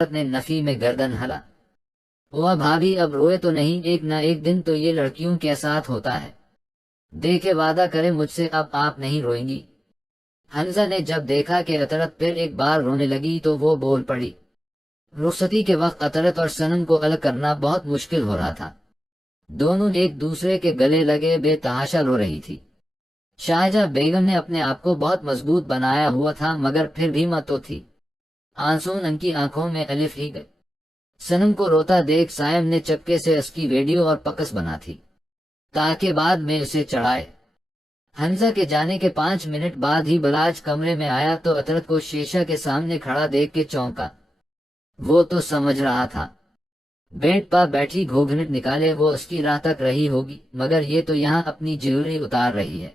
نے نفی میں گردن ہلا۔ ہوا بھابھی اب روئے تو نہیں، ایک نہ ایک دن تو یہ لڑکیوں کے ساتھ ہوتا ہے، دیکھے وعدہ کرے مجھ سے اب آپ نہیں روئیں گی۔ حمزہ نے جب دیکھا کہ عطرت پھر ایک بار رونے لگی تو وہ بول پڑی۔ رخصتی کے وقت عطرت اور صنم کو الگ کرنا بہت مشکل ہو رہا تھا، دونوں ایک دوسرے کے گلے لگے بے تحاشا رو رہی تھی۔ شاہجہاں بیگم نے اپنے آپ کو بہت مضبوط بنایا ہوا تھا مگر پھر بھی مت تو تھی، آنسو ان کی آنکھوں میں الف ہی گئے۔ صنم کو روتا دیکھ سائم نے چپکے سے اس کی ویڈیو اور پکس بنا تھی تاکہ بعد میں اسے چڑھائے۔ حمزہ کے جانے کے 5 منٹ بعد ہی بلاج کمرے میں آیا تو عطرت کو شیشہ کے سامنے کھڑا دیکھ کے چونکا۔ وہ تو سمجھ رہا تھا بیڈ پا بیٹھی گھونگھٹ نکالے وہ اس کی راہ تک رہی ہوگی، مگر یہ تو یہاں اپنی جیولری اتار رہی ہے۔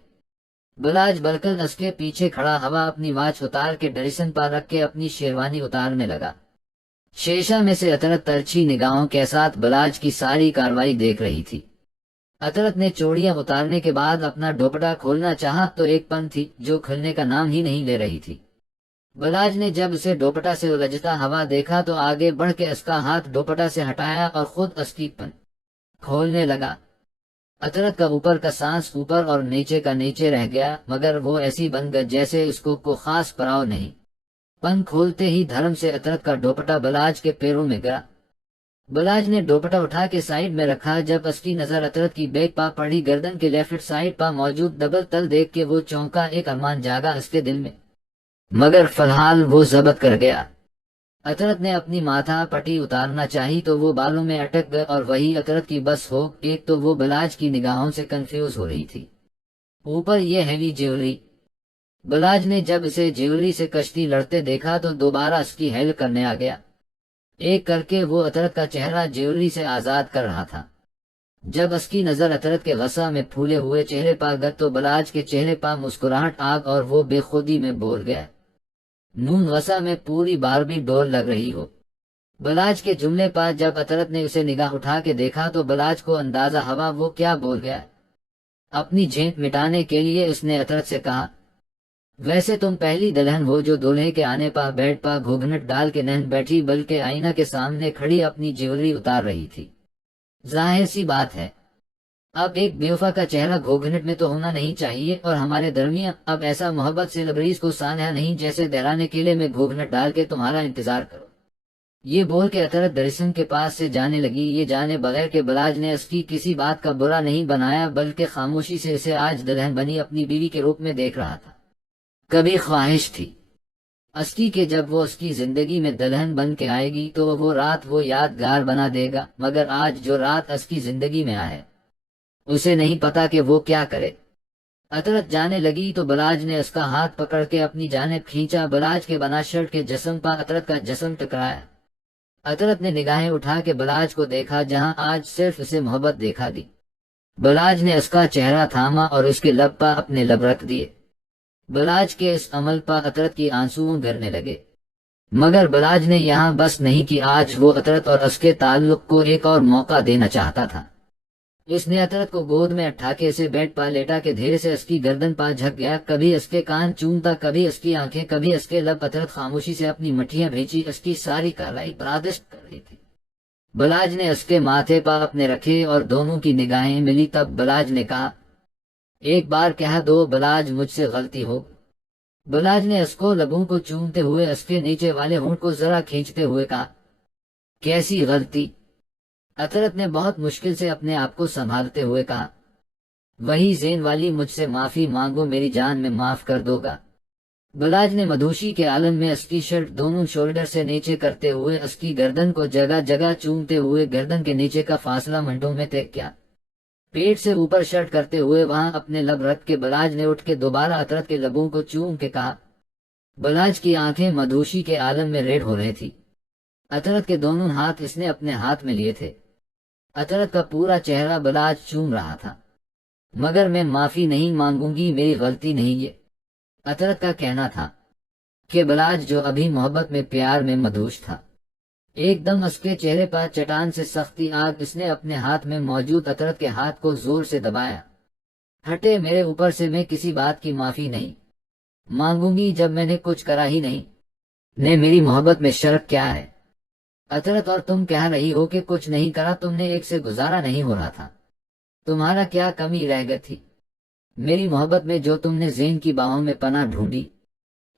بلاج بلکل اس کے پیچھے کھڑا ہوا اپنی واچ اتار کے ڈریسن پا رکھ کے اپنی شیروانی اتارنے لگا۔ شیشہ میں سے عطرت ترچھی نگاہوں کے ساتھ بلاج کی ساری کاروائی دیکھ رہی تھی۔ عطرت نے چوڑیاں اتارنے کے بعد اپنا دوپٹہ کھولنا چاہا تو ایک پن تھی جو کھلنے کا نام ہی نہیں لے رہی تھی۔ بلاج نے جب اسے دوپٹہ سے الجھتا ہوا دیکھا تو آگے بڑھ کے اس کا ہاتھ دوپٹہ سے ہٹایا اور خود اس کی پن کھولنے لگا۔ عطرت کا اوپر کا سانس اوپر اور نیچے کا نیچے رہ گیا، مگر وہ ایسی بن گئی جیسے اس کو خاص پراؤ نہیں۔ پن کھولتے ہی دھرم سے عطرت کا دوپٹہ بلاج کے پیروں میں گرا۔ بلاج نے دوپٹہ اٹھا کے سائیڈ میں رکھا۔ جب اس کی نظر عطرت کی بیک پا پڑی گردن کے لیفٹ سائیڈ پا موجود ڈبل تل دیکھ کے وہ چونکا، ایک ارمان جاگا اس کے دل میں، مگر فی الحال وہ ضبط کر گیا۔ عطرت نے اپنی ماتھا پٹی اتارنا چاہی تو وہ بالوں میں اٹک گئے اور وہی عطرت کی بس ہو۔ ایک تو وہ بلاج کی نگاہوں سے کنفیوز ہو رہی تھی، اوپر یہ ہیوی جیولری۔ بلاج نے جب اسے جیولری سے کشتی لڑتے دیکھا تو دوبارہ اس کی ہیل کرنے آ گیا۔ ایک کر کے وہ عطرت کا چہرہ جیولری سے آزاد کر رہا تھا۔ جب اس کی نظر عطرت کے غصہ میں پھولے ہوئے چہرے پا گئی تو بلاج کے چہرے پا مسکراہٹ آگ اور وہ بے خودی میں بول گیا، نون غصہ میں پوری باربی ڈول لگ رہی ہو۔ بلاج کے جملے پا جب عطرت نے اسے نگاہ اٹھا کے دیکھا تو بلاج کو اندازہ ہوا وہ کیا بول گیا۔ اپنی جھینک مٹانے کے لیے اس نے عطرت سے کہا، ویسے تم پہلی دلہن ہو جو دولہے کے آنے پا بیڈ پا گھونگھٹ ڈال کے نہیں بیٹھی بلکہ آئینہ کے سامنے کھڑی اپنی جیولری اتار رہی تھی۔ ظاہر سی بات ہے اب ایک بیوفا کا چہرہ گھونگھٹ میں تو ہونا نہیں چاہیے، اور ہمارے درمیان اب ایسا محبت سے لبریز کو سانحہ نہیں جیسے دہرانے کیلے میں گھونگھٹ ڈال کے تمہارا انتظار کرو۔ یہ بول کے عطرت درسن کے پاس سے جانے لگی، یہ جانے بغیر کہ بلاج نے اس کی کسی بات کا برا نہیں بنایا بلکہ خاموشی سے اسے آج دلہن بنی اپنی بیوی کے روپ میں دیکھ رہا تھا۔ کبھی خواہش تھی اس کی کہ جب وہ اس کی زندگی میں دلہن بن کے آئے گی تو وہ رات وہ یادگار بنا دے گا، مگر آج جو رات اس کی زندگی میں آئے اسے نہیں پتا کہ وہ کیا کرے۔ عطرت جانے لگی تو بلاج نے اس کا ہاتھ پکڑ کے اپنی جانب کھینچا۔ بلاج کے بنا شرٹ کے جسم پا عطرت کا جسم ٹکرایا۔ عطرت نے نگاہیں اٹھا کے بلاج کو دیکھا جہاں آج صرف اسے محبت دیکھا دی۔ بلاج نے اس کا چہرہ تھاما اور اس کے لب پا اپنے لب رکھ دیے۔ بلاج کے اس عمل پا عطرت کی آنسو گرنے لگے، مگر بلاج نے یہاں بس نہیں کی، آج وہ عطرت اور اس کے تعلق کو ایک اور موقع دینا چاہتا تھا۔ اس نے عطرت کو گود میں اٹھا کے اسے بیڈ پا لیٹا کے دھیرے سے اس کی گردن پا جھک گیا، کبھی اس کے کان چومتا، کبھی اس کی آنکھیں، کبھی اس کے لب۔ عطرت خاموشی سے اپنی مٹھیاں بھیجی، اس کی ساری کاروائی برداشت کر رہی تھی۔ بلاج نے اس کے ماتھے پا اپنے رکھے اور دونوں کی نگاہیں ملی، تب بلاج نے کہا، ایک بار کہہ دو بلاج مجھ سے غلطی ہو۔ بلاج نے اس کو لبوں کو چومتے ہوئے اس کے نیچے والے ہونٹ کو ذرا کھینچتے ہوئے کہا، کیسی غلطی؟ عطرت نے بہت مشکل سے اپنے آپ کو سنبھالتے ہوئے کہا، وہی زین والی، مجھ سے معافی مانگو میری جان، میں معاف کر دو گا۔ بلاج نے مدہوشی کے عالم میں اس کی شرٹ دونوں شولڈر سے نیچے کرتے ہوئے اس کی گردن کو جگہ جگہ چومتے ہوئے گردن کے نیچے کا فاصلہ منٹوں میں طے کیا۔ پیٹ سے اوپر شرٹ کرتے ہوئے وہاں اپنے لب رکھ کے بلاج نے اٹھ کے دوبارہ عطرت کے لبوں کو چوم کے کہا۔ بلاج کی آنکھیں مدہوشی کے عالم میں ریڈ ہو رہی تھی۔ عطرت کے دونوں ہاتھ اس نے اپنے ہاتھ میں لیے تھے۔ عطرت کا پورا چہرہ بلاج چوم رہا تھا۔ مگر میں معافی نہیں مانگوں گی، میری غلطی نہیں، یہ عطرت کا کہنا تھا کہ بلاج جو ابھی محبت میں پیار میں مدہوش تھا، ایک دم اس کے چہرے پر چٹان سے سختی آگ۔ اس نے اپنے ہاتھ میں موجود عطرت کے ہاتھ کو زور سے دبایا۔ ہٹے میرے اوپر سے، میں کسی بات کی معافی نہیں مانگوں گی جب میں نے کچھ کرا ہی نہیں۔ نے میری محبت میں شرک کیا ہے؟ اطرت اور تم کہہ رہی ہو کہ کچھ نہیں کرا تم نے، ایک سے گزارا نہیں ہو رہا تھا، تمہارا کیا کمی رہ گئی تھی میری محبت میں جو تم نے زین کی باہوں میں پناہ ڈھونڈی؟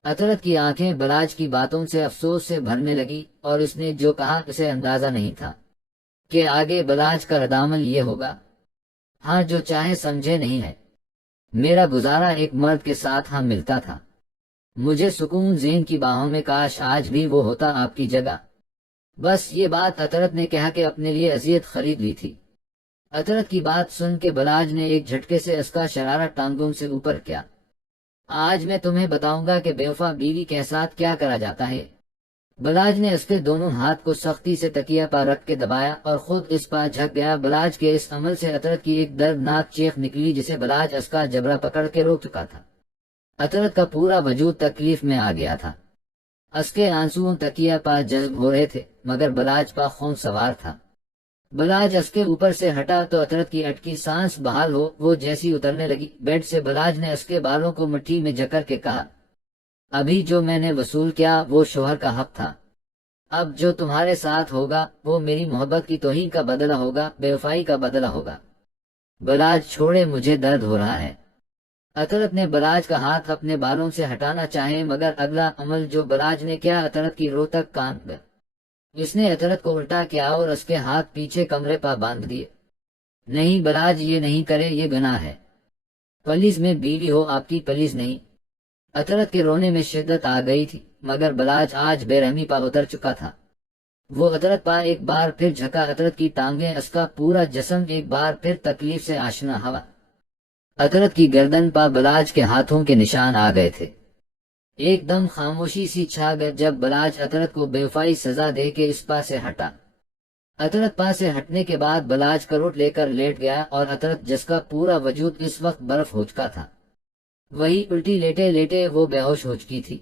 اطرت کی آنکھیں بلاج کی باتوں سے افسوس سے بھرنے لگی، اور اس نے جو کہا اسے اندازہ نہیں تھا کہ آگے بلاج کا ردعمل یہ ہوگا۔ ہاں جو چاہے سمجھے نہیں ہے، میرا گزارا ایک مرد کے ساتھ ہاں ملتا تھا، مجھے سکون زین کی باہوں میں، کاش آج بھی وہ ہوتا آپ کی جگہ۔ بس یہ بات اطرت نے کہا کہ اپنے لیے اذیت خرید لی تھی۔ اطرت کی بات سن کے بلاج نے ایک جھٹکے سے اس کا شرارہ ٹانگوں سے اوپر کیا۔ آج میں تمہیں بتاؤں گا کہ بے وفا بیوی کے ساتھ کیا کرا جاتا ہے۔ بلاج نے اس کے دونوں ہاتھ کو سختی سے تکیہ پا رکھ کے دبایا اور خود اس پا جھک گیا۔ بلاج کے اس عمل سے اطرت کی ایک دردناک چیخ نکلی جسے بلاج اس کا جبرا پکڑ کے روک چکا تھا۔ اطرت کا پورا وجود تکلیف میں آ گیا تھا، اس کے آنسوؤں تکیہ پا جذب ہو رہے تھے، مگر بلاج پا خون سوار تھا۔ بلاج اس کے اوپر سے ہٹا تو اطرت کی اٹکی سانس بحال ہو وہ جیسی اترنے لگی بیڈ سے۔ بلاج نے اس کے بالوں کو مٹھی میں جکڑ کے کہا، ابھی جو میں نے وصول کیا وہ شوہر کا حق تھا، اب جو تمہارے ساتھ ہوگا وہ میری محبت کی توہین کا بدلہ ہوگا، بے وفائی کا بدلہ ہوگا۔ بلاج چھوڑے، مجھے درد ہو رہا ہے۔ اطرت نے بلاج کا ہاتھ اپنے بالوں سے ہٹانا چاہے، مگر اگلا عمل جو بلاج نے کیا اطرت کی روح تک کان گیا۔ اس نے اطرت کو الٹا کیا اور اس کے ہاتھ پیچھے کمرے پا باندھ دیے۔ نہیں بلاج، یہ نہیں کرے، یہ گناہ ہے، پلیز میں بیوی ہو آپ کی، پلیز نہیں۔ اطرت کے رونے میں شدت آ گئی تھی، مگر بلاج آج بے رحمی پا اتر چکا تھا۔ وہ اطرت پا ایک بار پھر جھکا، اطرت کی ٹانگیں، اس کا پورا جسم ایک بار پھر تکلیف سے آشنا ہوا۔ اطرت کی گردن پا بلاج کے ہاتھوں کے نشان آ گئے تھے۔ ایک دم خاموشی سی چھا گئی جب بلاج اطرت کو بے وفائی سزا دے کے اس پا سے ہٹا۔ اطرت پا سے ہٹنے کے بعد بلاج کروٹ لے کر لیٹ گیا، اور اطرت جس کا پورا وجود اس وقت برف ہو چکا تھا، وہی الٹی لیٹے لیٹے وہ بے ہوش ہو چکی تھی۔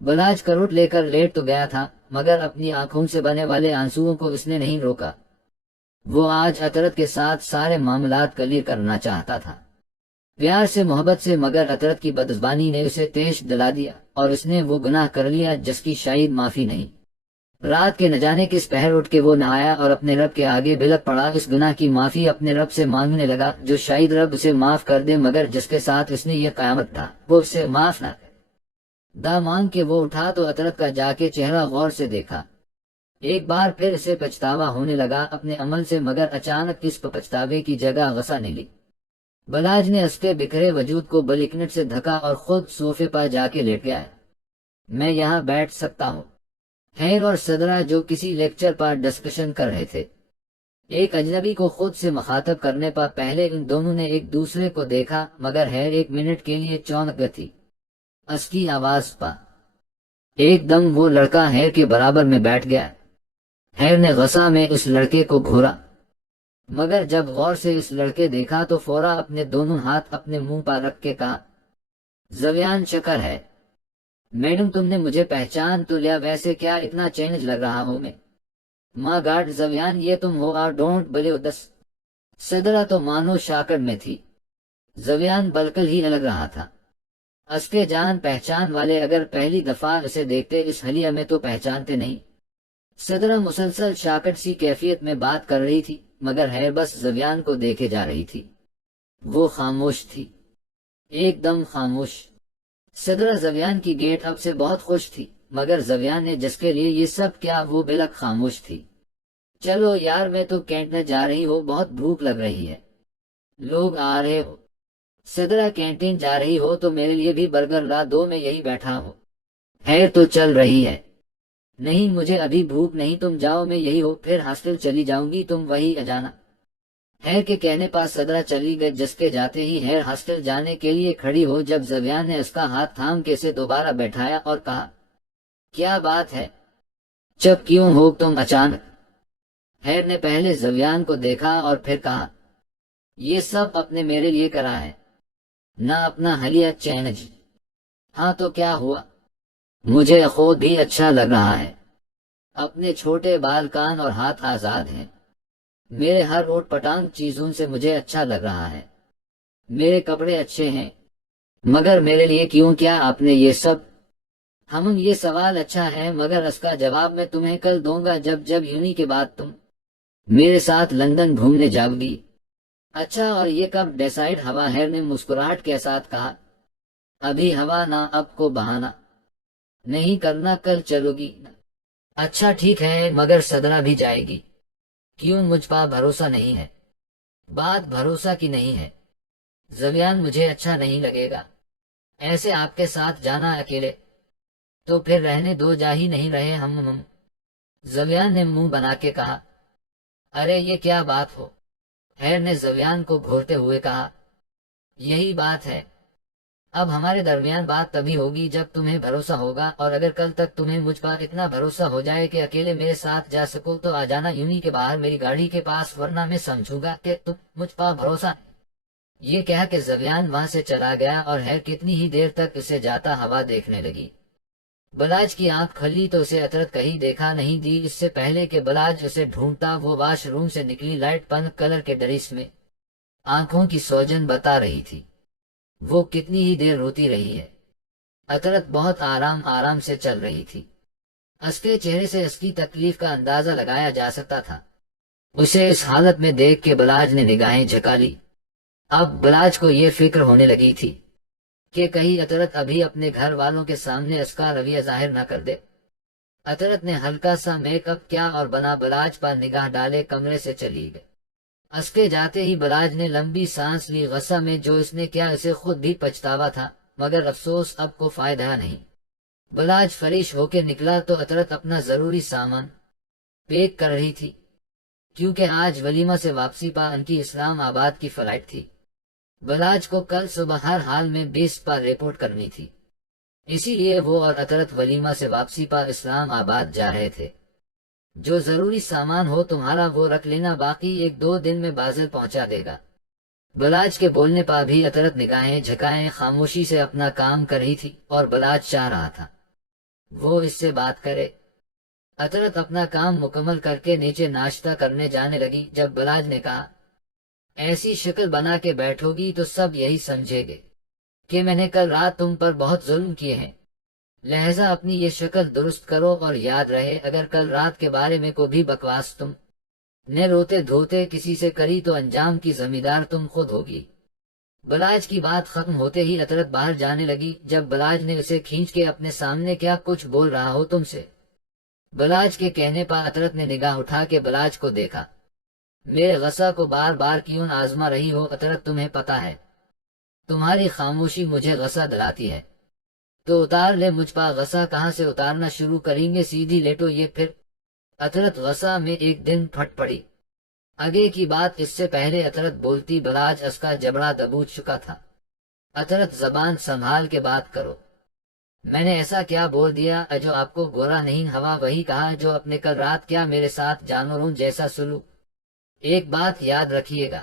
بلاج کروٹ لے کر لیٹ تو گیا تھا، مگر اپنی آنکھوں سے بنے والے آنسوؤں کو اس نے نہیں روکا۔ وہ آج اطرت کے ساتھ سارے معاملات کلیئر کرنا چاہتا تھا، پیار سے، محبت سے، مگر اطرت کی بدزبانی نے اسے تیش دلا دیا، اور اس نے وہ گناہ کر لیا جس کی شاید معافی نہیں۔ رات کے نہ جانے کس پہر اٹھ کے وہ نہایا اور اپنے رب کے آگے بلک پڑا، اس گناہ کی معافی اپنے رب سے مانگنے لگا جو شاید رب اسے معاف کر دے، مگر جس کے ساتھ اس نے یہ قیامت تھا وہ اسے معاف نہ کرے۔ دا مانگ کے وہ اٹھا تو اطرت کا جا کے چہرہ غور سے دیکھا۔ ایک بار پھر اسے پچھتاوا ہونے لگا اپنے عمل سے، مگر اچانک اس پچھتاوے کی جگہ غصہ نے لی۔ بلاج نے اس کے بکھرے وجود کو بلکنٹ سے دھکا اور خود صوفے پا جا کے لیٹ گیا۔ میں یہاں بیٹھ سکتا ہوں؟ خیر اور صدرہ جو کسی لیکچر پر ڈسکشن کر رہے تھے، ایک اجنبی کو خود سے مخاطب کرنے پر پہلے ان دونوں نے ایک دوسرے کو دیکھا، مگر خیر ایک منٹ کے لیے چونک گئی تھی۔ اس کی آواز پا ایک دم وہ لڑکا خیر کے برابر میں بیٹھ گیا۔ خیر نے غصہ میں اس لڑکے کو گھورا، مگر جب غور سے اس لڑکے دیکھا تو فورا اپنے دونوں ہاتھ اپنے منہ پر رکھ کے کہا، زویان شکر ہے میڈم، تم نے مجھے پہچان تو لیا، ویسے کیا اتنا چینج لگ رہا ہوں میں؟ ماں گاڈ زویان، یہ تم ہو اور ڈونٹ بلیو دس۔ صدرہ تو مانو شاکر میں تھی، زویان بالکل ہی الگ رہا تھا۔ اس کے جان پہچان والے اگر پہلی دفعہ اسے دیکھتے اس حلیہ میں تو پہچانتے نہیں۔ صدرہ مسلسل شاکٹ سی کیفیت میں بات کر رہی تھی، مگر ہے بس زویان کو دیکھے جا رہی تھی۔ وہ خاموش تھی، ایک دم خاموش۔ صدرہ زویان کی گیٹ اپ سے بہت خوش تھی، مگر زویان نے جس کے لیے یہ سب کیا وہ بلک خاموش تھی۔ چلو یار میں تو کینٹین جا رہی ہوں، بہت بھوک لگ رہی ہے۔ لوگ آ رہے ہو؟ صدرہ کینٹین جا رہی ہو تو میرے لیے بھی برگر لا دو، میں یہی بیٹھا ہوں۔ خیر تو چل رہی ہے؟ نہیں مجھے ابھی بھوک نہیں، تم جاؤ، میں یہی ہو، پھر ہاسٹل چلی جاؤں گی، تم وہی جانا۔ خیر کے کہنے پاس صدرہ چلی گئی، جس کے جاتے ہی خیر ہاسٹل جانے کے لیے کھڑی ہو جب زویان نے اس کا ہاتھ تھام کے اسے دوبارہ بیٹھایا اور کہا، کیا بات ہے، چپ کیوں ہو تم اچانک؟ خیر نے پہلے زویان کو دیکھا اور پھر کہا، یہ سب اپنے میرے لیے کرا ہے، نہ اپنا حلیہ چینج۔ ہاں تو کیا ہوا، مجھے خود بھی اچھا لگ رہا ہے، اپنے چھوٹے بال کان اور ہاتھ آزاد ہیں، میرے ہر اوٹ پٹانگ چیزوں سے مجھے اچھا لگ رہا ہے، میرے کپڑے اچھے ہیں، مگر میرے لیے کیوں کیا آپ نے یہ سب؟ ہم یہ سوال اچھا ہے، مگر اس کا جواب میں تمہیں کل دوں گا جب یونی کے بعد تم میرے ساتھ لندن گھومنے جاؤ گی۔ اچھا، اور یہ کب ڈیسائیڈ ہوا؟ ہیر نے مسکراہٹ کے ساتھ کہا۔ ابھی ہوا نہ، اب کو بہانہ نہیں کرنا، کل چلو گی؟ اچھا ٹھیک ہے، مگر صدرہ بھی جائے گی؟ کیوں، مجھ پا بھروسہ نہیں ہے؟ بات بھروسہ کی نہیں ہے زویان، مجھے اچھا نہیں لگے گا ایسے آپ کے ساتھ جانا اکیلے۔ تو پھر رہنے دو، جا ہی نہیں رہے ہم زویان نے منہ بنا کے کہا۔ ارے یہ کیا بات ہو، ہیر نے زویان کو گھورتے ہوئے کہا۔ یہی بات ہے، اب ہمارے درمیان بات تبھی ہوگی جب تمہیں بھروسہ ہوگا، اور اگر کل تک تمہیں مجھ پر اتنا بھروسہ ہو جائے کہ اکیلے میرے ساتھ جا سکو تو آ جانا یونی کے باہر میری گاڑی کے پاس، ورنہ میں سمجھوں گا کہ تم مجھ پر بھروسہ نہیں۔ یہ کہہ کے زویان وہاں سے چلا گیا اور ہیر کتنی ہی دیر تک اسے جاتا ہوا دیکھنے لگی۔ بلاج کی آنکھ کھلی تو اسے عطرت کہیں دیکھا نہیں دی۔ اس سے پہلے کہ بلاج اسے ڈھونڈتا وہ واش روم سے نکلی، لائٹ پنک کلر کے ڈریس میں، آنکھوں کی سوجن بتا رہی تھی وہ کتنی ہی دیر روتی رہی ہے۔ عطرت بہت آرام سے چل رہی تھی، اس کے چہرے سے اس کی تکلیف کا اندازہ لگایا جا سکتا تھا۔ اسے اس حالت میں دیکھ کے بلاج نے نگاہیں جھکا لی۔ اب بلاج کو یہ فکر ہونے لگی تھی کہ کہیں عطرت ابھی اپنے گھر والوں کے سامنے اس کا رویہ ظاہر نہ کر دے۔ عطرت نے ہلکا سا میک اپ کیا اور بنا بلاج پر نگاہ ڈالے کمرے سے چلی گئی۔ اس کے جاتے ہی بلاج نے لمبی سانس لی، غصہ میں جو اس نے کیا اسے خود بھی پچھتاوا تھا، مگر افسوس اب کو فائدہ نہیں۔ بلاج فریش ہو کے نکلا تو عطرت اپنا ضروری سامان پیک کر رہی تھی، کیونکہ آج ولیمہ سے واپسی پر ان کی اسلام آباد کی فلائٹ تھی۔ بلاج کو کل صبح ہر حال میں 20 پر رپورٹ کرنی تھی، اسی لیے وہ اور عطرت ولیمہ سے واپسی پر اسلام آباد جا رہے تھے۔ جو ضروری سامان ہو تمہارا وہ رکھ لینا، باقی 1-2 دن میں بازل پہنچا دے گا۔ بلاج کے بولنے پر بھی عطرت نگاہیں جھکائے خاموشی سے اپنا کام کر رہی تھی، اور بلاج چاہ رہا تھا وہ اس سے بات کرے۔ عطرت اپنا کام مکمل کر کے نیچے ناشتہ کرنے جانے لگی جب بلاج نے کہا، ایسی شکل بنا کے بیٹھو گی تو سب یہی سمجھے گے کہ میں نے کل رات تم پر بہت ظلم کیے ہیں، لہذا اپنی یہ شکل درست کرو، اور یاد رہے اگر کل رات کے بارے میں کوئی بھی بکواس تم نے روتے دھوتے کسی سے کری تو انجام کی ذمہ تم خود ہوگی۔ بلاج کی بات ختم ہوتے ہی عطرت باہر جانے لگی جب بلاج نے اسے کھینچ کے اپنے سامنے کیا کچھ بول رہا ہو تم سے؟ بلاج کے کہنے پر عطرت نے نگاہ اٹھا کے بلاج کو دیکھا۔ میرے غصہ کو بار بار کیوں آزما رہی ہو عطرت؟ تمہیں پتا ہے تمہاری خاموشی مجھے غصہ دلاتی ہے، تو اتار لے مجھ پر غصہ۔ کہاں سے اتارنا شروع کریں گے؟ سیدھی لیٹو یہ پھر۔ عطرت غصہ میں ایک دن پھٹ پڑی۔ آگے کی بات اس سے پہلے عطرت بولتی بلاج اس کا جبڑا دبوچ چکا تھا۔ عطرت زبان سنبھال کے بات کرو، میں نے ایسا کیا بول دیا جو آپ کو گورا نہیں ہوا وہی کہا جو اپنے کل رات کیا میرے ساتھ جانوروں جیسا سلوک؟ ایک بات یاد رکھیے گا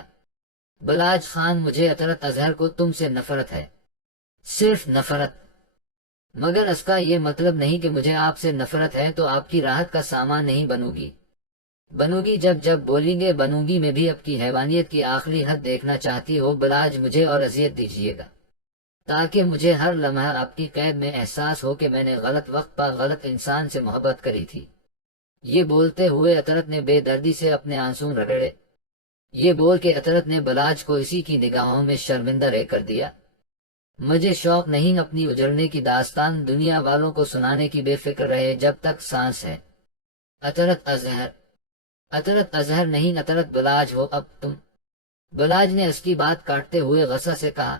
بلاج خان، مجھے عطرت اظہر کو تم سے نفرت ہے، صرف نفرت، مگر اس کا یہ مطلب نہیں کہ مجھے آپ سے نفرت ہے تو آپ کی راحت کا سامان نہیں بنوں گی جب بولیں گے بنوں گی میں بھی اب کی حیوانیت کی آخری حد دیکھنا چاہتی ہو بلاج، مجھے اور اذیت دیجیے گا تاکہ مجھے ہر لمحہ آپ کی قید میں احساس ہو کہ میں نے غلط وقت پر غلط انسان سے محبت کری تھی۔ یہ بولتے ہوئے عطرت نے بے دردی سے اپنے آنسو رگڑے۔ یہ بول کے عطرت نے بلاج کو اسی کی نگاہوں میں شرمندہ رہ کر دیا۔ مجھے شوق نہیں اپنی اجڑنے کی داستان دنیا والوں کو سنانے کی، بے فکر رہے جب تک سانس ہے۔ عطرت اظہر نہیں، عطرت بلاج ہو اب تم۔ بلاج نے اس کی بات کاٹتے ہوئے غصہ سے کہا،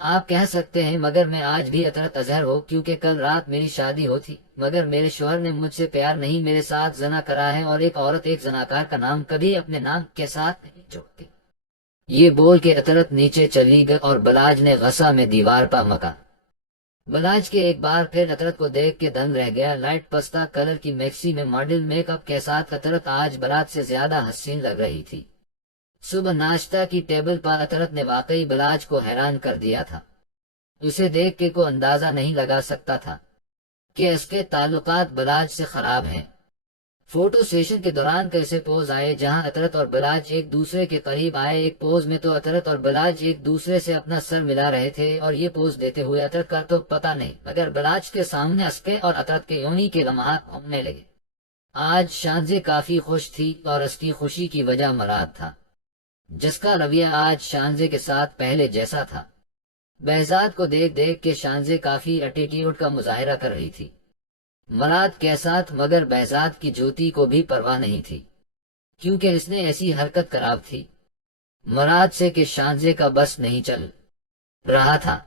آپ کہہ سکتے ہیں مگر میں آج بھی عطرت اظہر ہو، کیونکہ کل رات میری شادی ہو تھی، مگر میرے شوہر نے مجھ سے پیار نہیں میرے ساتھ زنا کرا ہے، اور ایک عورت ایک زناکار کا نام کبھی اپنے نام کے ساتھ نہیں جوڑتی۔ یہ بول کے عطرت نیچے چلی گئی اور بلاج نے غصہ میں دیوار پر مکا۔ بلاج کے ایک بار پھر عطرت کو دیکھ کے دنگ رہ گیا۔ لائٹ پستہ کلر کی میکسی میں ماڈل میک اپ کے ساتھ عطرت آج برات سے زیادہ حسین لگ رہی تھی۔ صبح ناشتہ کی ٹیبل پر عطرت نے واقعی بلاج کو حیران کر دیا تھا۔ اسے دیکھ کے کوئی اندازہ نہیں لگا سکتا تھا کہ اس کے تعلقات بلاج سے خراب ہیں۔ فوٹو سیشن کے دوران کیسے پوز آئے جہاں عطرت اور بلاج ایک دوسرے کے قریب آئے۔ ایک پوز میں تو عطرت اور بلاج ایک دوسرے سے اپنا سر ملا رہے تھے اور یہ پوز دیتے ہوئے عطرت کا تو پتہ نہیں مگر بلاج کے سامنے اسکے اور عطرت کے یونی کے لمحات ہونے لگے۔ آج شانزے کافی خوش تھی اور اس کی خوشی کی وجہ مراد تھا، جس کا رویہ آج شانزے کے ساتھ پہلے جیسا تھا۔ بہزاد کو دیکھ دیکھ کے شانزے کافی ایٹیٹیوڈ کا مظاہرہ کر رہی تھی۔ مراد کے ساتھ مگر بہزاد کی جوتی کو بھی پرواہ نہیں تھی، کیونکہ اس نے ایسی حرکت کراب تھی مراد سے کہ شانزے کا بس نہیں چل رہا تھا۔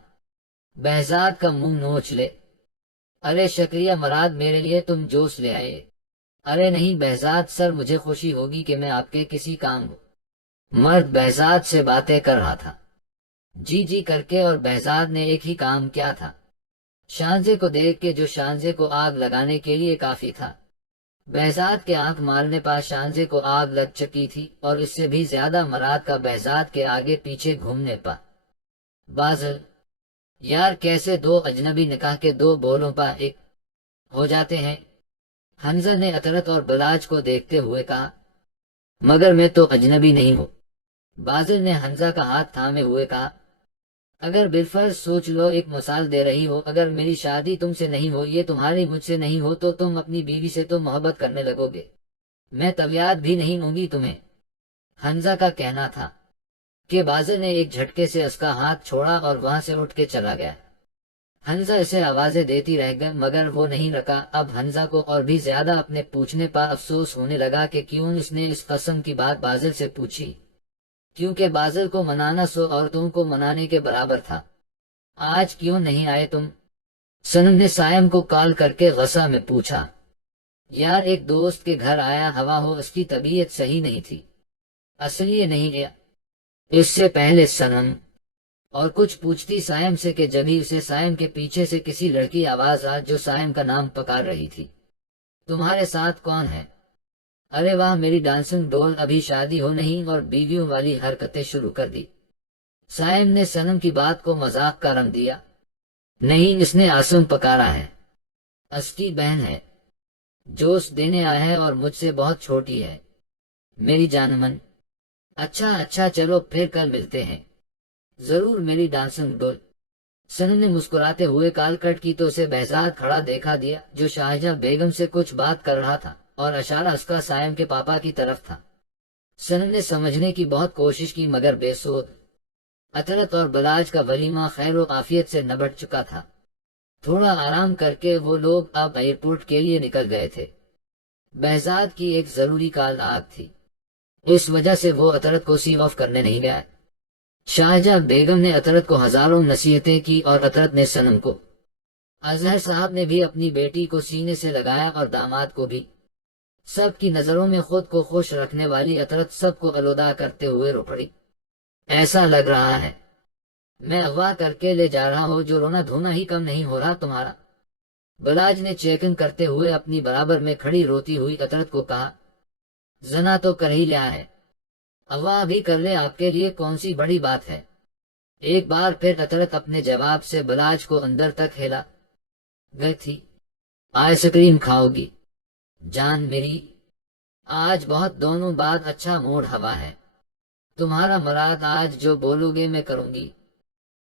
بہزاد کا منہ نوچ لے، ارے شکریہ مراد، میرے لیے تم جوس لے آئے۔ ارے نہیں بہزاد سر، مجھے خوشی ہوگی کہ میں آپ کے کسی کام ہوں۔ مرد بہزاد سے باتیں کر رہا تھا، جی جی کر کے، اور بہزاد نے ایک ہی کام کیا تھا، شانزے کو دیکھ کے، جو شانزے کو آگ لگانے کے لیے کافی تھا۔ بہزاد کے آنکھ مارنے پر شانزے کو آگ لگ چکی تھی، اور اس سے بھی زیادہ مراد کا بہزاد کے آگے پیچھے گھومنے پر۔ بازل یار، کیسے دو اجنبی نکاح کے دو بولوں پر ایک ہو جاتے ہیں؟ حمزہ نے عطرت اور بلاج کو دیکھتے ہوئے کہا۔ مگر میں تو اجنبی نہیں ہوں، بازل نے حمزہ کا ہاتھ تھامے ہوئے کہا۔ اگر بالفرض سوچ لو، ایک مثال دے رہی ہو، اگر میری شادی تم سے نہیں ہو، یہ تمہاری مجھ سے نہیں ہو، تو تم اپنی بیوی سے تو محبت کرنے لگو گے، میں طبیعت بھی نہیں ہوں گی تمہیں، حمزہ کا کہنا تھا کہ بازل نے ایک جھٹکے سے اس کا ہاتھ چھوڑا اور وہاں سے اٹھ کے چلا گیا۔ حمزہ اسے آوازیں دیتی رہ گئی مگر وہ نہیں رکا۔ اب حمزہ کو اور بھی زیادہ اپنے پوچھنے پر افسوس ہونے لگا کہ کیوں اس نے اس قسم کی بات بازل سے پوچھی، کیونکہ بازل کو منانا 100 عورتوں کو منانے کے برابر تھا۔ آج کیوں نہیں آئے تم؟ سنم نے سائم کو کال کر کے غصہ میں پوچھا۔ یار ایک دوست کے گھر آیا ہوا ہو، اس کی طبیعت صحیح نہیں تھی، اصل یہ نہیں گیا۔ اس سے پہلے سنم اور کچھ پوچھتی سائم سے کہ جبھی اسے سائم کے پیچھے سے کسی لڑکی آواز آ جو سائم کا نام پکار رہی تھی۔ تمہارے ساتھ کون ہے؟ ارے واہ میری ڈانسنگ ڈول، ابھی شادی ہو نہیں اور بیویوں والی حرکتیں شروع کر دی۔ سائم نے سنم کی بات کو مذاق کا رنگ دیا۔ نہیں، اس نے آسم پکارا ہے، اس کی بہن ہے، جوش دینے آیا ہے اور مجھ سے بہت چھوٹی ہے میری جانمن۔ اچھا اچھا، چلو پھر کل ملتے ہیں، ضرور میری ڈانسنگ ڈول۔ سنم نے مسکراتے ہوئے کال کٹ کی تو اسے بہزاد کھڑا دیکھا دیا، جو شاہجہاں بیگم سے کچھ بات کر رہا تھا اور اشارہ اس کا سائم کے پاپا کی طرف تھا۔ سنم نے سمجھنے کی بہت کوشش کی مگر بے سود۔ عطرت اور بلاج کا ولیمہ خیر و عافیت سے نبٹ چکا تھا۔ تھوڑا آرام کر کے وہ لوگ اب ایئرپورٹ کے لیے نکل گئے تھے۔ بہزاد کی ایک ضروری کال آگ تھی، اس وجہ سے وہ عطرت کو سی آف کرنے نہیں گیا۔ شاہجہاں بیگم نے عطرت کو ہزاروں نصیحتیں کی اور عطرت نے سنم کو۔ اظہر صاحب نے بھی اپنی بیٹی کو سینے سے لگایا اور داماد کو بھی۔ سب کی نظروں میں خود کو خوش رکھنے والی عطرت سب کو آلودہ کرتے ہوئے رو پڑی۔ ایسا لگ رہا ہے میں اغوا کر کے لے جا رہا ہوں، جو رونا دھونا ہی کم نہیں ہو رہا تمہارا، بلاج نے چیکنگ کرتے ہوئے اپنی برابر میں کھڑی روتی ہوئی عطرت کو کہا۔ زنا تو کر ہی لیا ہے، اغوا بھی کر لے، آپ کے لیے کون سی بڑی بات ہے۔ ایک بار پھر عطرت اپنے جواب سے بلاج کو اندر تک ہلا گئی تھی۔ آئس کریم کھاؤ گی جان میری؟ آج بہت دونوں بعد اچھا موڈ ہوا ہے، تمہارا مراد آج جو بولو گے میں کروں گی۔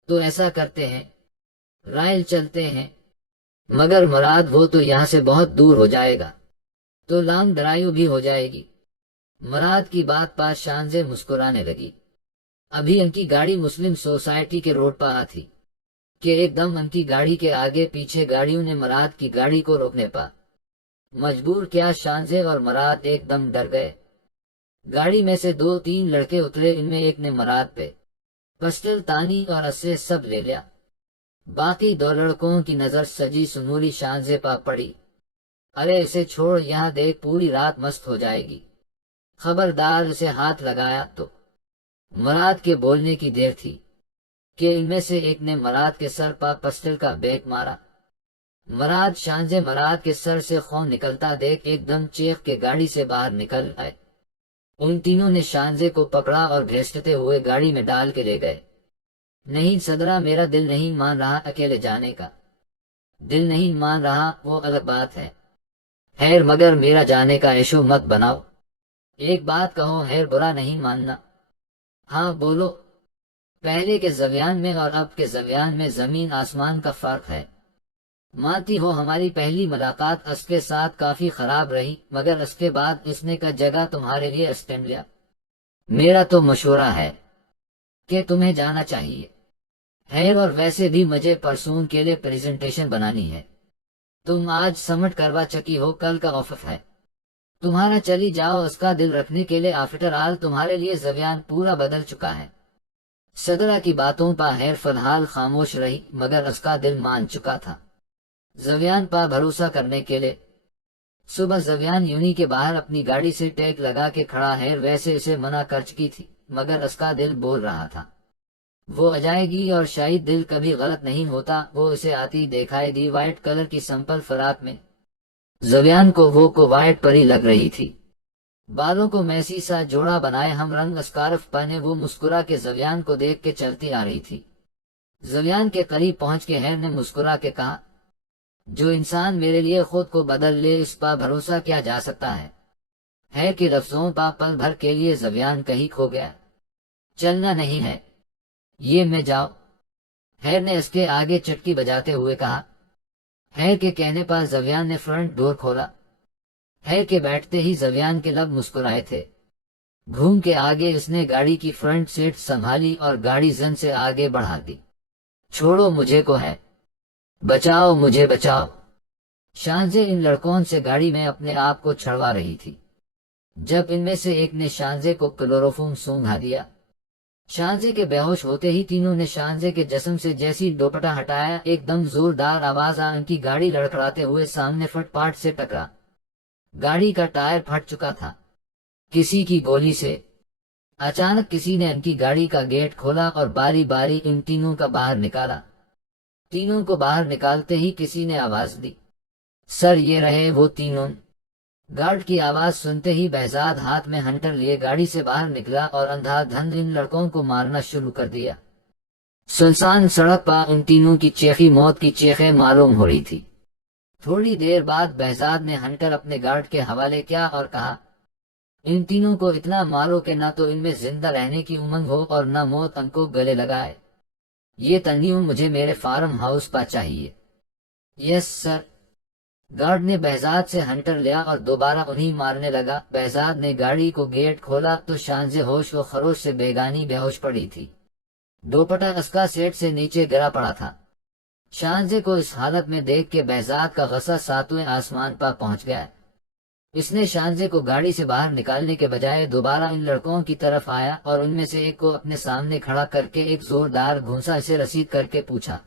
تو ایسا کرتے ہیں، رائل چلتے ہیں، مگر مراد وہ تو یہاں سے بہت دور ہو جائے گا، تو لانگ ڈرائیو بھی ہو جائے گی۔ مراد کی بات پر شانزے مسکرانے لگی۔ ابھی ان کی گاڑی مسلم سوسائٹی کے روڈ پر آتی کہ ایک دم ان کی گاڑی کے آگے پیچھے گاڑیوں نے مراد کی گاڑی کو روکنے پر مجبور کیا۔ شانزے اور مراد ایک دم ڈر گئے۔ گاڑی میں سے 2-3 لڑکے اترے، ان میں ایک نے مراد پہ پسٹل تانی اور اسے سب لے لیا۔ باقی 2 لڑکوں کی نظر سجی سنوری شانزے پر پڑی۔ ارے اسے چھوڑ، یہاں دیکھ پوری رات مست ہو جائے گی، خبردار اسے ہاتھ لگایا تو۔ مراد کے بولنے کی دیر تھی کہ ان میں سے ایک نے مراد کے سر پر پسٹل کا بیک مارا۔ مراد شانزے مراد کے سر سے خون نکلتا دیکھ ایک دم چیخ کے گاڑی سے باہر نکل آئے۔ ان تینوں نے شانزے کو پکڑا اور گھسیٹتے ہوئے گاڑی میں ڈال کے لے گئے۔ نہیں صدرہ، میرا دل نہیں مان رہا اکیلے جانے کا۔ دل نہیں مان رہا وہ الگ بات ہے، خیر مگر میرا جانے کا ایشو مت بناؤ، ایک بات کہو، خیر برا نہیں ماننا۔ ہاں بولو۔ پہلے کے زویان میں اور اب کے زویان میں زمین آسمان کا فرق ہے۔ مانتی ہو ہماری پہلی ملاقات اس کے ساتھ کافی خراب رہی، مگر اس کے بعد اس نے کا جگہ تمہارے لیے اسٹینڈ لیا۔ میرا تو مشورہ ہے کہ تمہیں جانا چاہیے۔ خیر اور ویسے بھی مجھے پرسون کے لیے پریزنٹیشن بنانی ہے، تم آج سمٹ کروا چکی ہو، کل کا آفس ہے تمہارا، چلی جاؤ۔ اس کا دل رکھنے کے لیے آفٹر آل تمہارے لیے زویان پورا بدل چکا ہے۔ صدرہ کی باتوں پا خیر فی الحال خاموش رہی، مگر اس کا دل مان چکا تھا زویان پا بھروسہ کرنے کے لیے۔ صبح زویان یونی کے باہر اپنی گاڑی سے ٹیک لگا کے کھڑا ہے، ویسے اسے منع کر چکی تھی مگر اس کا دل بول رہا تھا وہ آ جائے گی، اور شاید دل کبھی غلط نہیں ہوتا۔ وہ اسے آتی دکھائی دی وائٹ کلر کی سمپل فراق میں، زویان کو وہ کو وائٹ پری لگ رہی تھی، بالوں کو میسی سا جوڑا بنائے ہم رنگ اسکارف پہنے وہ مسکرا کے زویان کو دیکھ کے چلتی آ رہی تھی۔ زویان کے قریب پہنچ کے خیر نے مسکرا کے کہا، جو انسان میرے لیے خود کو بدل لے اس پا بھروسہ کیا جا سکتا ہے۔ خیر کی لفظوں پا پل بھر کے لیے زویان کہیں کھو گیا۔ چلنا نہیں ہے یہ میں جاؤ، خیر نے اس کے آگے چٹکی بجاتے ہوئے کہا۔ خیر کے کہنے پر زویان نے فرنٹ ڈور کھولا۔ خیر کے بیٹھتے ہی زویان کے لب مسکرائے تھے، گھوم کے آگے اس نے گاڑی کی فرنٹ سیٹ سنبھالی اور گاڑی زن سے آگے بڑھا دی۔ چھوڑو مجھے کو ہے، بچاؤ مجھے بچاؤ۔ شانزے ان لڑکوں سے گاڑی میں اپنے آپ کو چھڑوا رہی تھی، جب ان میں سے ایک نے شانزے کو کلوروفارم سونگھا دیا۔ شانزے کے بے ہوش ہوتے ہی تینوں نے شانزے کے جسم سے جیسی دوپٹہ ہٹایا، ایک دم زوردار آواز آ ان کی گاڑی لڑکھڑاتے ہوئے سامنے فٹ پاتھ سے ٹکرا۔ گاڑی کا ٹائر پھٹ چکا تھا کسی کی گولی سے۔ اچانک کسی نے ان کی گاڑی کا گیٹ کھولا اور باری باری ان تینوں کا باہر نکالا۔ تینوں کو باہر نکالتے ہی کسی نے آواز دی، سر یہ رہے وہ تینوں۔ گارڈ کی آواز سنتے ہی بہزاد ہاتھ میں ہنٹر لیے گاڑی سے باہر نکلا اور اندھا دھند ان لڑکوں کو مارنا شروع کر دیا۔ سنسان سڑک پر ان تینوں کی چیخی موت کی چیخیں معلوم ہو رہی تھی۔ تھوڑی دیر بعد بہزاد نے ہنٹر اپنے گارڈ کے حوالے کیا اور کہا، ان تینوں کو اتنا مارو کہ نہ تو ان میں زندہ رہنے کی امنگ ہو اور نہ موت ان کو گلے لگائے۔ یہ تنیوں مجھے میرے فارم ہاؤس پا چاہیے۔ یس سر۔ گارڈ نے بہزاد سے ہنٹر لیا اور دوبارہ انہیں مارنے لگا۔ بہزاد نے گاڑی کو گیٹ کھولا تو شانزے ہوش و خروش سے بیگانی بے ہوش پڑی تھی، دوپٹہ اس کا سیٹ سے نیچے گرا پڑا تھا۔ شانزے کو اس حالت میں دیکھ کے بہزاد کا غصہ ساتویں آسمان پر پہنچ گیا۔ اس نے شانزے کو گاڑی سے باہر نکالنے کے بجائے دوبارہ ان لڑکوں کی طرف آیا اور ان میں سے ایک کو اپنے سامنے کھڑا کر کے ایک زوردار گھونسا اسے رسید کر کے پوچھا،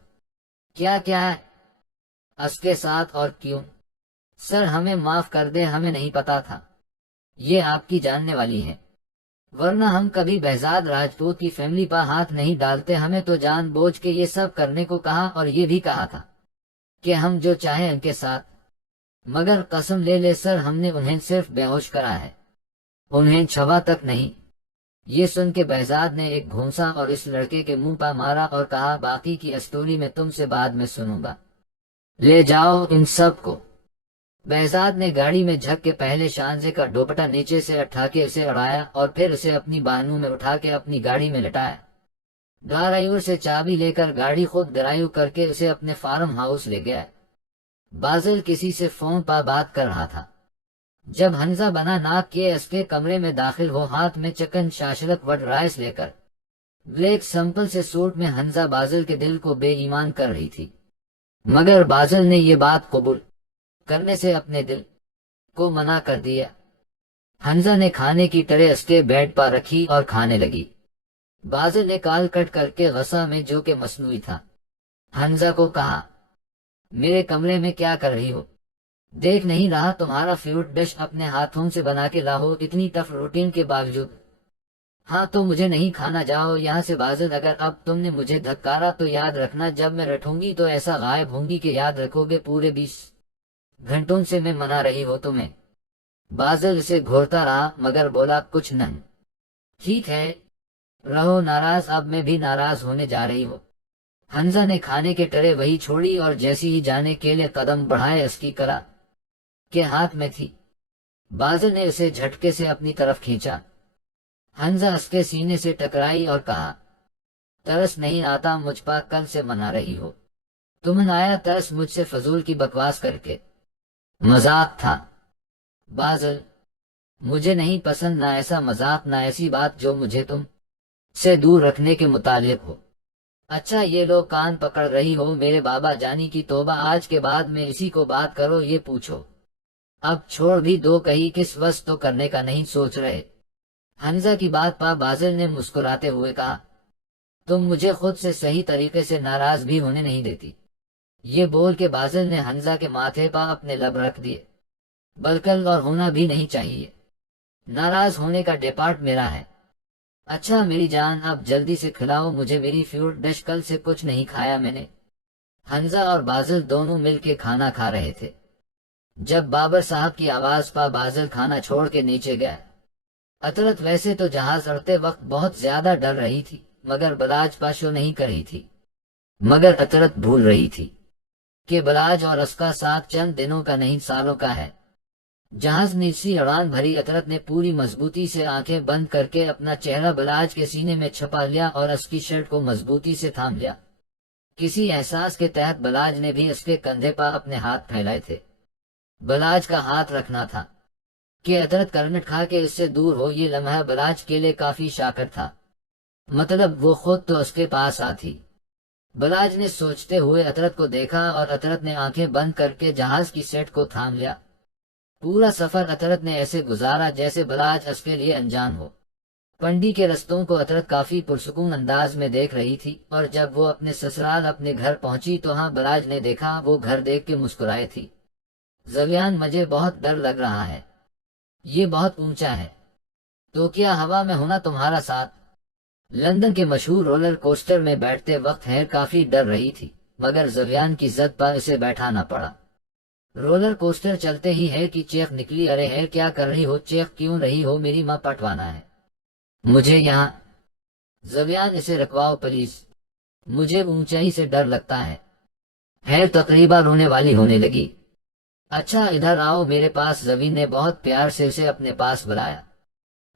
کیا ہے اس کے ساتھ اور کیوں؟ سر ہمیں معاف کر دے، ہمیں نہیں پتا تھا یہ آپ کی جاننے والی ہے، ورنہ ہم کبھی بہزاد راجپوت کی فیملی پر ہاتھ نہیں ڈالتے۔ ہمیں تو جان بوجھ کے یہ سب کرنے کو کہا اور یہ بھی کہا تھا کہ ہم جو چاہیں ان کے ساتھ، مگر قسم لے لے سر ہم نے انہیں صرف بے ہوش کرا ہے، انہیں چھوا تک نہیں۔ یہ سن کے بہزاد نے ایک گھونسا اور اس لڑکے کے منہ پر مارا اور کہا، باقی کی اسٹوری میں تم سے بعد میں سنوں گا، لے جاؤ ان سب کو۔ بہزاد نے گاڑی میں جھک کے پہلے شانزے کا دوپٹہ نیچے سے اٹھا کے اسے اڑایا اور پھر اسے اپنی بانوں میں اٹھا کے اپنی گاڑی میں لٹایا۔ ڈرائیور سے چابی لے کر گاڑی خود ڈرائیو کر کے اسے اپنے فارم ہاؤس لے گیا۔ بازل کسی سے فون پر بات کر رہا تھا، جب حمزہ بنا ناک کے اس کے کمرے میں داخل ہو، ہاتھ میں چکن شاشلک وڈ رائس لے کر۔ بلیک سمپل سے سوٹ میں حمزہ بازل کے دل کو بے ایمان کر رہی تھی، مگر بازل نے یہ بات قبول کرنے سے اپنے دل کو منع کر دیا۔ حمزہ نے کھانے کی ٹرے اس کے بیڈ پر رکھی اور کھانے لگی۔ بازل نے کال کٹ کر کے غصہ میں جو کہ مصنوعی تھا حمزہ کو کہا، میرے کمرے میں کیا کر رہی ہو؟ دیکھ نہیں رہا تمہارا فیوڈ ڈش اپنے ہاتھوں سے بنا کے لاہو اتنی ٹف روٹین کے باوجود؟ ہاں تو مجھے نہیں کھانا، جاؤ یہاں سے بازل۔ اگر اب تم نے مجھے دھکارا تو یاد رکھنا جب میں رٹھوں گی تو ایسا غائب ہوں گی کہ یاد رکھو گے پورے 20 گھنٹوں سے میں منا رہی ہو تمہیں۔ بازل اسے گھورتا رہا مگر بولا کچھ نہیں۔ ٹھیک ہے رہو ناراض، اب میں بھی ناراض ہونے جا رہی ہوں۔ حمزہ نے کھانے کے ٹرے وہی چھوڑی اور جیسی ہی جانے کے لیے قدم بڑھائے اس کی کرا کے ہاتھ میں تھی۔ بازل نے اسے جھٹکے سے اپنی طرف کھینچا۔ حمزہ اس کے سینے سے ٹکرائی اور کہا، ترس نہیں آتا مجھ پر کل سے منا رہی ہو؟ تمہیں آیا ترس مجھ سے فضول کی بکواس کر کے؟ مذاق تھا بازل، مجھے نہیں پسند نہ ایسا مذاق نہ ایسی بات جو مجھے تم سے دور رکھنے کے متعلق ہو۔ اچھا یہ لو کان پکڑ رہی ہو میرے بابا جانی کی توبہ، آج کے بعد میں اسی کو بات کرو یہ پوچھو، اب چھوڑ بھی دو، کہیں کس وقت تو کرنے کا نہیں سوچ رہے؟ حمزہ کی بات پا بازل نے مسکراتے ہوئے کہا، تم مجھے خود سے صحیح طریقے سے ناراض بھی ہونے نہیں دیتی۔ یہ بول کے بازل نے حمزہ کے ماتھے پا اپنے لب رکھ دیے۔ بلکل اور ہونا بھی نہیں چاہیے، ناراض ہونے کا ڈپارٹ میرا ہے۔ اچھا میری جان اب جلدی سے کھلاؤ مجھے میری فروٹ ڈش، کل سے کچھ نہیں کھایا میں نے۔ حمزہ اور بازل دونوں مل کے کھانا کھا رہے تھے۔ جب بابر صاحب کی آواز پا بازل کھانا چھوڑ کے نیچے گیا۔ عطرت ویسے تو جہاز اڑتے وقت بہت زیادہ ڈر رہی تھی، مگر بلاج پاشو نہیں کر رہی تھی۔ مگر عطرت بھول رہی تھی کہ بلاج اور اس کا ساتھ چند دنوں کا نہیں سالوں کا ہے۔ جہاز نیچی اڑان بھری، عطرت نے پوری مضبوطی سے آنکھیں بند کر کے اپنا چہرہ بلاج کے سینے میں چھپا لیا اور اس کی شرٹ کو مضبوطی سے تھام لیا۔ کسی احساس کے تحت بلاج نے بھی اس کے کندھے پر اپنے ہاتھ پھیلائے تھے۔ بلاج کا ہاتھ رکھنا تھا کہ عطرت کرنٹ کھا کے اس سے دور ہو۔ یہ لمحہ بلاج کے لیے کافی شاکر تھا، مطلب وہ خود تو اس کے پاس آتی۔ بلاج نے سوچتے ہوئے عطرت کو دیکھا اور عطرت نے آنکھیں بند کر کے جہاز کی سیٹ کو تھام لیا۔ پورا سفر عطرت نے ایسے گزارا جیسے بلاج اس کے لیے انجان ہو۔ پنڈی کے رستوں کو عطرت کافی پرسکون انداز میں دیکھ رہی تھی، اور جب وہ اپنے سسرال اپنے گھر پہنچی تو ہاں بلاج نے دیکھا وہ گھر دیکھ کے مسکرائے تھی۔ زویان مجھے بہت ڈر لگ رہا ہے، یہ بہت اونچا ہے، تو کیا ہوا میں ہونا تمہارا ساتھ؟ لندن کے مشہور رولر کوسٹر میں بیٹھتے وقت ہیر کافی ڈر رہی تھی، مگر زویان کی ضد پر اسے بیٹھانا پڑا۔ رولر کوسٹر چلتے ہی ہیر کی چیخ نکلی، ارے ہیر کیا کر رہی ہو، چیخ کیوں رہی ہو، میری ماں پٹوانا ہے مجھے یہاں۔ زویان اسے رکواؤ پلیز، مجھے اونچائی سے ڈر لگتا ہے۔ ہیر تقریبا رونے والی ہونے لگی۔ اچھا ادھر آؤ میرے پاس، زوین نے بہت پیار سے اسے اپنے پاس بلایا۔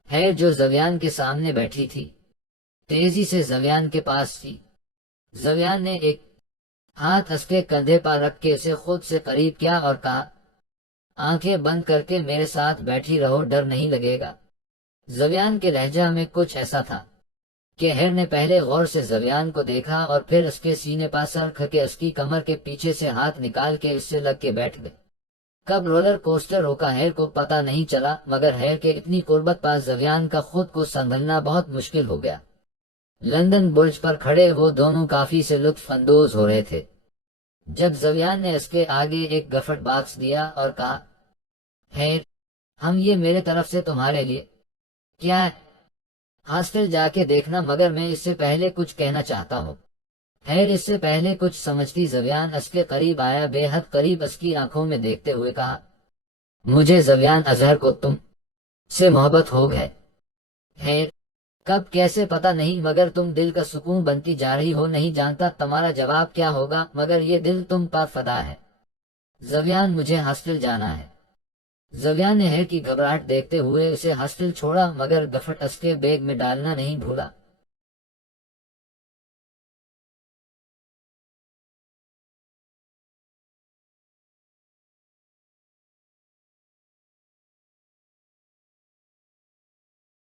ہیر جو زویان کے سامنے بیٹھی تھی تیزی سے زویان کے پاس تھی۔ زویان نے ایک ہاتھ اس کے کندھے پر رکھ کے اسے خود سے قریب کیا اور کہا، آنکھیں بند کر کے میرے ساتھ بیٹھی رہو، ڈر نہیں لگے گا۔ زویان کے لہجہ میں کچھ ایسا تھا کہ ہیر نے پہلے غور سے زویان کو دیکھا اور پھر اس کے سینے پر سر رکھ کے اس کی کمر کے پیچھے سے ہاتھ نکال کے اس سے لگ کے بیٹھ گئے۔ کب رولر کوسٹر روکا ہیر کو پتہ نہیں چلا، مگر ہیر کے اتنی قربت پر زویان کا خود کو سنبھلنا بہت مشکل ہو گیا۔ لندن برج پر کھڑے وہ دونوں کافی سے لطف اندوز ہو رہے تھے، جب زویان نے اس کے آگے ایک گفٹ باکس دیا اور کہا، ہیر ہم یہ میرے طرف سے تمہارے لیے۔ کیا ہے؟ ہاسٹل جا کے دیکھنا، مگر میں اس سے پہلے کچھ کہنا چاہتا ہوں۔ ہیر اس سے پہلے کچھ سمجھتی زویان اس کے قریب آیا، بے حد قریب اس کی آنکھوں میں دیکھتے ہوئے کہا، مجھے زویان اظہر کو تم سے محبت ہو گئے۔ ہیر کب کیسے پتہ نہیں، مگر تم دل کا سکون بنتی جا رہی ہو، نہیں جانتا تمہارا جواب کیا ہوگا، مگر یہ دل تم پر فدا ہے۔ زویان مجھے ہاسٹل جانا ہے۔ زویان نے ہیر کی گھبراہٹ دیکھتے ہوئے اسے ہاسٹل چھوڑا، مگر گفٹ اس کے بیگ میں ڈالنا نہیں بھولا۔